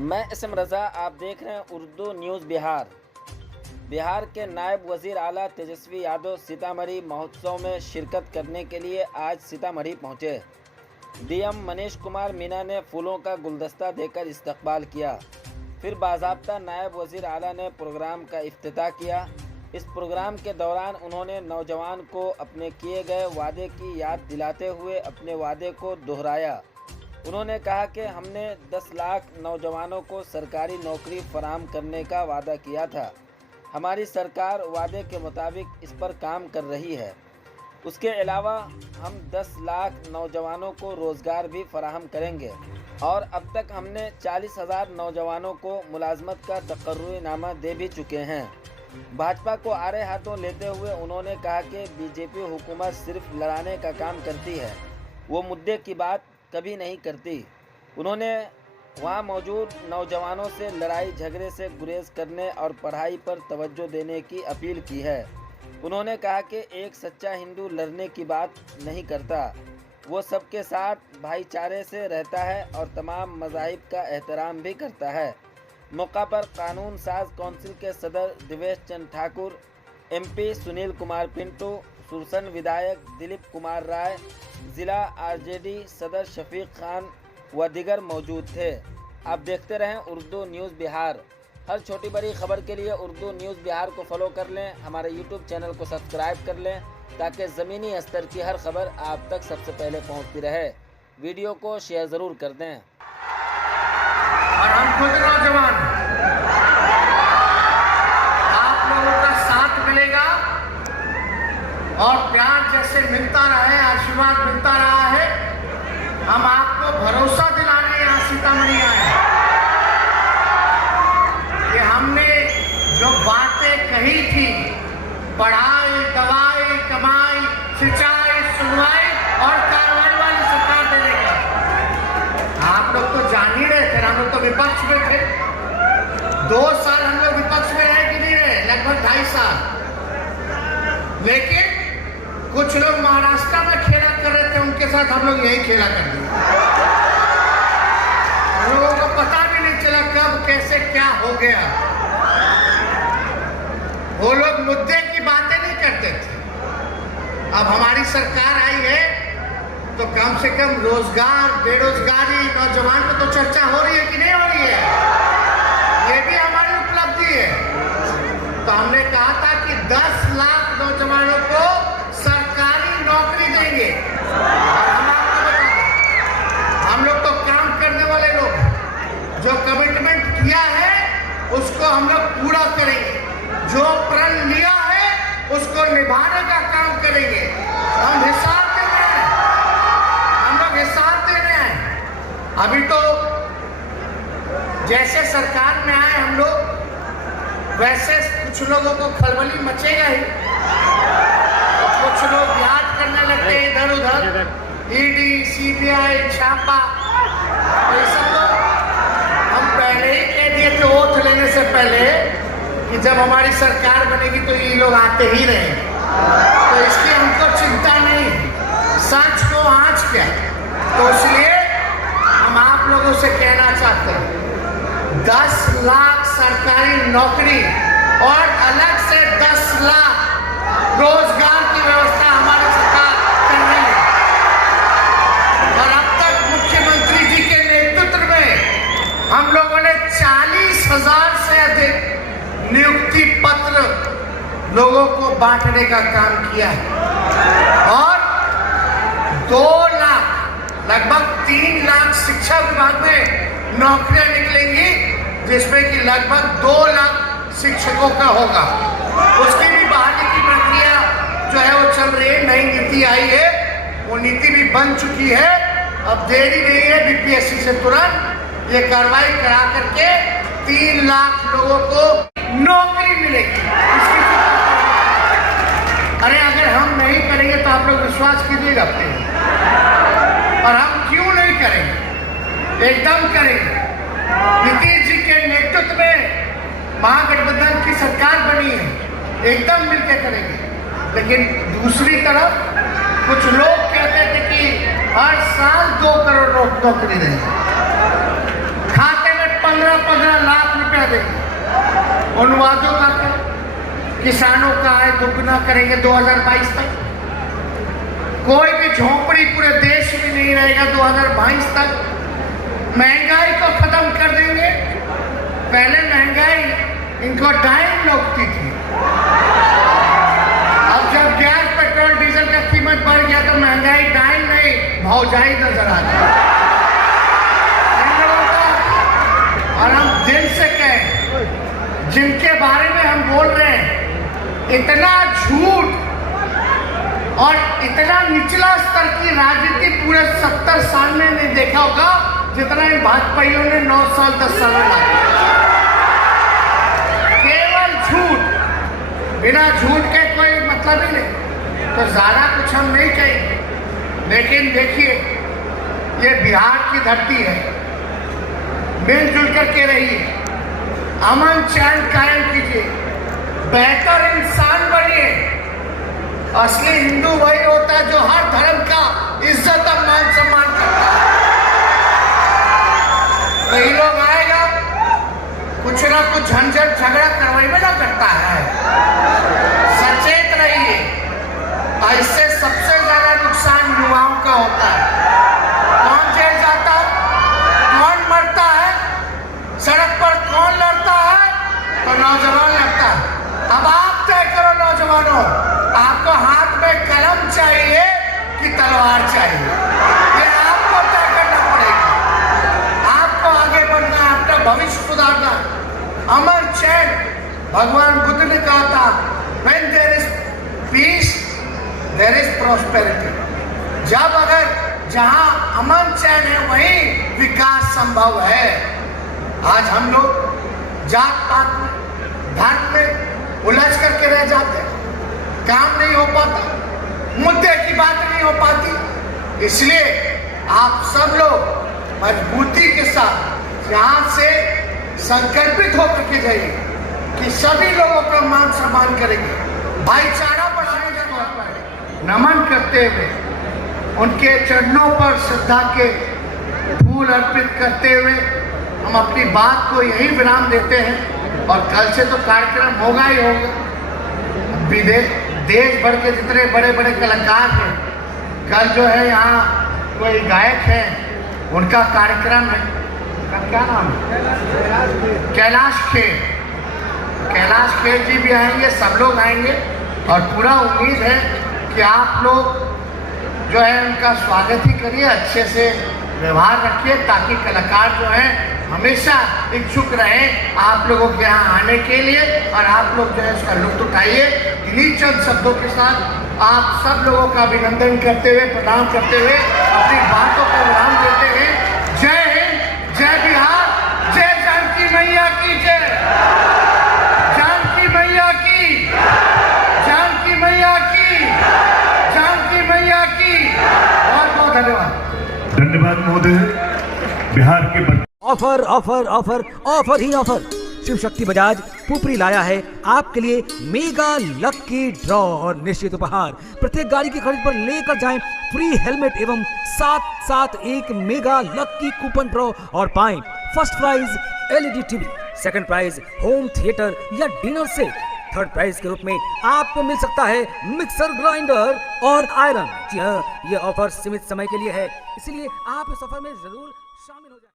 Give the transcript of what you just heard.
मैं इसम रज़ा, आप देख रहे हैं उर्दू न्यूज़ बिहार। बिहार के नायब वज़ीर आला तेजस्वी यादव सीतामढ़ी महोत्सव में शिरकत करने के लिए आज सीतामढ़ी पहुंचे। डीएम मनीष कुमार मीना ने फूलों का गुलदस्ता देकर इस्तकबाल किया। फिर बाज़ाब्ता नायब वज़ीर आला ने प्रोग्राम का इफ्तिताह किया। इस प्रोग्राम के दौरान उन्होंने नौजवान को अपने किए गए वादे की याद दिलाते हुए अपने वादे को दोहराया। उन्होंने कहा कि हमने 10 लाख नौजवानों को सरकारी नौकरी फराहम करने का वादा किया था। हमारी सरकार वादे के मुताबिक इस पर काम कर रही है। उसके अलावा हम 10 लाख नौजवानों को रोज़गार भी फराहम करेंगे और अब तक हमने 40,000 नौजवानों को मुलाजमत का तकर्रुनामा दे भी चुके हैं। भाजपा को आड़े हाथों लेते हुए उन्होंने कहा कि बीजेपी हुकूमत सिर्फ लड़ाने का काम करती है, वो मुद्दे की बात कभी नहीं करती। उन्होंने वहां मौजूद नौजवानों से लड़ाई झगड़े से गुरेज करने और पढ़ाई पर तवज्जो देने की अपील की है। उन्होंने कहा कि एक सच्चा हिंदू लड़ने की बात नहीं करता, वो सबके साथ भाईचारे से रहता है और तमाम मज़ाहिब का एहतराम भी करता है। मौका पर कानून साज कौंसिल के सदर दिवेश चंद ठाकुर, एमपी सुनील कुमार पिंटू, सुरसन विधायक दिलीप कुमार राय, ज़िला आरजेडी सदर शफीक खान व दिगर मौजूद थे। आप देखते रहें उर्दू न्यूज़ बिहार। हर छोटी बड़ी खबर के लिए उर्दू न्यूज़ बिहार को फॉलो कर लें, हमारे यूट्यूब चैनल को सब्सक्राइब कर लें ताकि ज़मीनी स्तर की हर खबर आप तक सबसे पहले पहुंचती रहे। वीडियो को शेयर ज़रूर कर दें। और हम खुद नौजवान, आप लोगों का साथ मिलेगा और प्यार जैसे मिलता रहे, आशीर्वाद मिलता रहा है। हम आपको भरोसा दिलाने यहाँ सीतामढ़ी आए हैं कि हमने जो बातें कही थी, पढ़ाई, दवाई, कमाई, सिंचाई, सुनवाई और कार्रवाई वाली सरकार देने का। आप लोग तो जान ही रहे थे, हम लोग तो विपक्ष में थे। 2 साल हम लोग विपक्ष में रहे कि नहीं रहे, लगभग 2.5 साल। लेकिन कुछ लोग महाराष्ट्र में खेला कर रहे थे, उनके साथ हम लोग यही खेला कर दिए। हम लोगों को पता भी नहीं चला कब कैसे क्या हो गया। वो लोग मुद्दे की बातें नहीं करते थे। अब हमारी सरकार आई है तो कम से कम रोजगार, बेरोजगारी, नौजवान को तो चर्चा हो रही है कि नहीं हो रही है? ये भी हमारी उपलब्धि है। तो हमने कहा था कि 10 लाख नौजवानों को सरकारी नौकरी देंगे। और हम आपको बता दें, हम लोग तो काम करने वाले लोग, जो कमिटमेंट किया है उसको हम लोग पूरा करेंगे। जो प्रण लिया है उसको निभाने का काम करेंगे। हम हिसाब दे रहे हैं, हम लोग हिसाब दे रहे हैं। अभी तो जैसे सरकार में आए हम लोग, वैसे कुछ लोगों को खलबली मचेगा ही। कुछ लोग याद करने लगते हैं इधर उधर, ईडी, सीबीआई, छापा। ये सब तो हम पहले ही कह दिए थे वोट लेने से पहले कि जब हमारी सरकार बनेगी तो ये लोग आते ही रहेंगे। तो इसकी हमको चिंता नहीं, सच को आँच क्या। तो इसलिए हम आप लोगों से कहना चाहते हैं, 10 लाख सरकारी नौकरी और अलग से 10 लाख रोजगार की व्यवस्था हमारी सरकार कर रही है। और अब तक मुख्यमंत्री जी के नेतृत्व में हम लोगों ने 40,000 से अधिक नियुक्ति पत्र लोगों को बांटने का काम किया है। और 2 लाख, लगभग 3 लाख शिक्षा विभाग में नौकरियां निकलेंगी, जिसमें कि लगभग 2 लाख शिक्षकों का होगा। उसकी भी बहाली की प्रक्रिया जो है वो चल रही है। नई नीति आई है, वो नीति भी बन चुकी है। अब देरी नहीं है, बीपीएससी से तुरंत ये कार्रवाई करा करके 3 लाख लोगों को नौकरी मिलेगी। अरे अगर हम नहीं करेंगे तो आप लोग विश्वास कीजिएगा प्लीज। और हम क्यों नहीं करेंगे? एकदम करेंगे। नीतीश जी के नेतृत्व में महागठबंधन की सरकार बनी है, एकदम मिलकर करेंगे। लेकिन दूसरी तरफ कुछ लोग कहते थे कि हर साल 2 करोड़ नौकरी देंगे, खाते में 15-15 लाख रुपया देंगे। उन वादों का क्या? किसानों का आय दुगना करेंगे 2022 तक। कोई भी झोपड़ी पूरे देश में नहीं रहेगा 2022 तक। महंगाई को खत्म कर देंगे। पहले महंगाई इनको डाइन लगती थी, अब जब गैस पेट्रोल डीजल का कीमत बढ़ गया तो महंगाई डाइन नहीं भौजाई नजर आती है। और हम दिल से कहें, जिनके बारे में हम बोल रहे हैं, इतना झूठ और इतना निचला स्तर की राजनीति पूरे 70 साल में नहीं देखा होगा जितना इन भाजपाइयों ने 9 साल 10 साल में लाया। केवल झूठ, बिना झूठ के कोई मतलब ही नहीं। तो ज्यादा कुछ हम नहीं कहेंगे, लेकिन देखिए ये बिहार की धरती है, मिलजुल करके रहिए, अमन चैन कायम कीजिए, बेहतर इंसान बनिए। असली हिंदू वही होता है जो हर धर्म का इज्जत और मान सम्मान करता है। कई लोग आएगा कुछ ना कुछ झंझट झगड़ा करवाई में ना करता है। सचेत रहिए, इससे सबसे ज्यादा नुकसान युवाओं का होता है। कौन जेल जाता है, कौन मरता है, सड़क पर कौन लड़ता है, तो नौजवान लड़ता है। अब आप तय करो नौजवानों, आपको हाथ में कलम चाहिए कि तलवार चाहिए, ये आपको तय करना पड़ेगा। आपको आगे बढ़ना है, अपना भविष्य सुधारना। अमन चैन, भगवान बुद्ध ने कहा था, when there is peace there is prosperity। जब अगर जहां अमन चैन है वहीं विकास संभव है। आज हम लोग जात पात में, धर्म में उलझ करके रह जाते हैं, काम नहीं हो पाता, मुद्दे की बात नहीं हो पाती। इसलिए आप सब लोग मजबूती के साथ यहाँ से संकल्पित होकर के जाइए कि सभी लोगों का मान सम्मान करेंगे, भाईचारा बढ़ाएंगे। नमन करते हुए उनके चरणों पर श्रद्धा के फूल अर्पित करते हुए हम अपनी बात को यही विराम देते हैं। और कल से तो कार्यक्रम होगा ही होगा। विदेश देश भर के जितने बड़े बड़े कलाकार हैं, कल जो है यहाँ कोई गायक है, उनका कार्यक्रम है, उनका क्या नाम है, कैलाश खेर। कैलाश खेर जी भी आएंगे, सब लोग आएंगे। और पूरा उम्मीद है कि आप लोग जो है उनका स्वागत ही करिए, अच्छे से व्यवहार रखिए, ताकि कलाकार जो है हमेशा इच्छुक रहे आप लोगों के यहाँ आने के लिए, और आप लोग जो है इसका लुत्फ उठाइए। इन्हीं चंद शब्दों के साथ आप सब लोगों का अभिनंदन करते हुए, प्रणाम करते हुए अपनी बातों को विराम देते हैं। जय हिंद, जय बिहार, जय जानकी मैया की जय, जानकी मैया की, जानकी मैया की, जानकी मैया की। बहुत बहुत धन्यवाद। धन्यवाद महोदय। बिहार के ऑफर ऑफर ऑफर ऑफर ही ऑफर। शिव शक्ति बजाज पुपरी लाया है आपके लिए मेगा लकी ड्रॉ और निश्चित उपहार। प्रत्येक गाड़ी की खरीद पर लेकर जाएं फ्री हेलमेट एवं साथ एक मेगा लकी कूपन ड्रॉ और पाएं first prize LED TV, second prize home theatre या डिनर सेट, थर्ड प्राइज के रूप में आपको मिल सकता है मिक्सर ग्राइंडर और आयरन। जी हाँ, ये ऑफर सीमित समय के लिए है, इसलिए आप इस ऑफर में जरूर शामिल हो जाए।